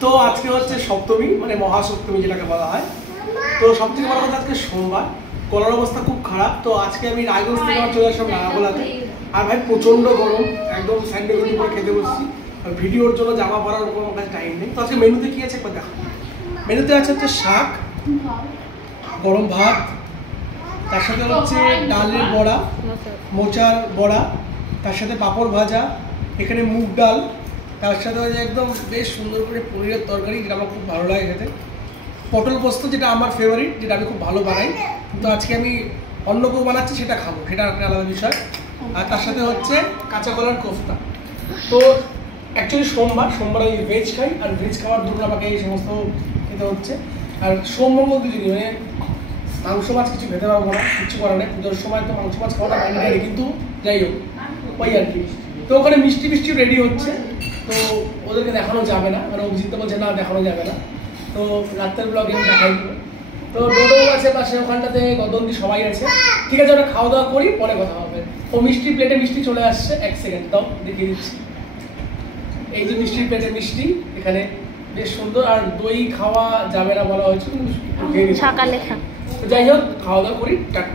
তো আজকে হচ্ছে সপ্তমী, মানে মহাসপ্তমী যেটাকে বলা হয়। তো সবথেকে বড় কথা আজকে সোমবার, কলার অবস্থা খুব খারাপ। তো আজকে আমি রায়গঞ্জ থেকে চলে আসলাম নাগাগোলাতে। আর ভাই প্রচন্ড গরম, একদম স্যান্ডেল করে খেতে বসছি। আর ভিডিওর জন্য জামা পরার কোনো কাছে টাইম নেই। তো আজকে মেনুতে কি আছে একবার দেখো। মেনুতে আছে হচ্ছে শাক, গরম ভাত, তার সাথে হচ্ছে ডালের বড়া, মোচার বড়া, তার সাথে পাঁপড় ভাজা, এখানে মুগ ডাল, তার সাথে হচ্ছে একদম বেশ সুন্দর করে পনিরের তরকারি, যেটা আমার খুব ভালো লাগে খেতে, পটল পোস্ত যেটা আমার ফেভারিট, যেটা আমি খুব ভালো বানাই। কিন্তু আজকে আমি অন্য কেউ বানাচ্ছি সেটা খাবো, সেটা একটা আলাদা বিষয়। আর তার সাথে হচ্ছে কাঁচা কলার কোফতা। তো অ্যাকচুয়ালি সোমবার আমি ভেজ খাই, আর ভেজ খাওয়ার জন্য আমাকে এই সমস্ত খেতে হচ্ছে। আর সোমবার যদি মানে মাংস মাছ কিছু খেতে পারবো না, কিছু করার নেই, পুজোর সময় তো মাংস মাছ খাওয়াটা বাইরে, কিন্তু যাই হোক ওই আর কি। তো ওখানে মিষ্টি রেডি হচ্ছে, তো ওদেরকে দেখানো যাবে না, মানে অভিজিৎ বলছে না দেখানো যাবে না। তো রাত্রের ব্লগে আমি দেখাই দেবো। তো ডোডো আছে পাশে, ওখানটাতে গদন্তি সবাই আছে। ঠিক আছে, ওটা খাওয়া দাওয়া করি, পরে কথা হবে। ও প্লেটে মিষ্টি চলে আসছে, 1 সেকেন্ড দাও দেখিয়ে দিচ্ছি। এই যে মিষ্টির প্লেটে মিষ্টি, এখানে বেশ সুন্দর। আর দই খাওয়া যাবে না বলা হয়েছে, কিন্তু যাই হোক খাওয়া দাওয়া করি, টাটা।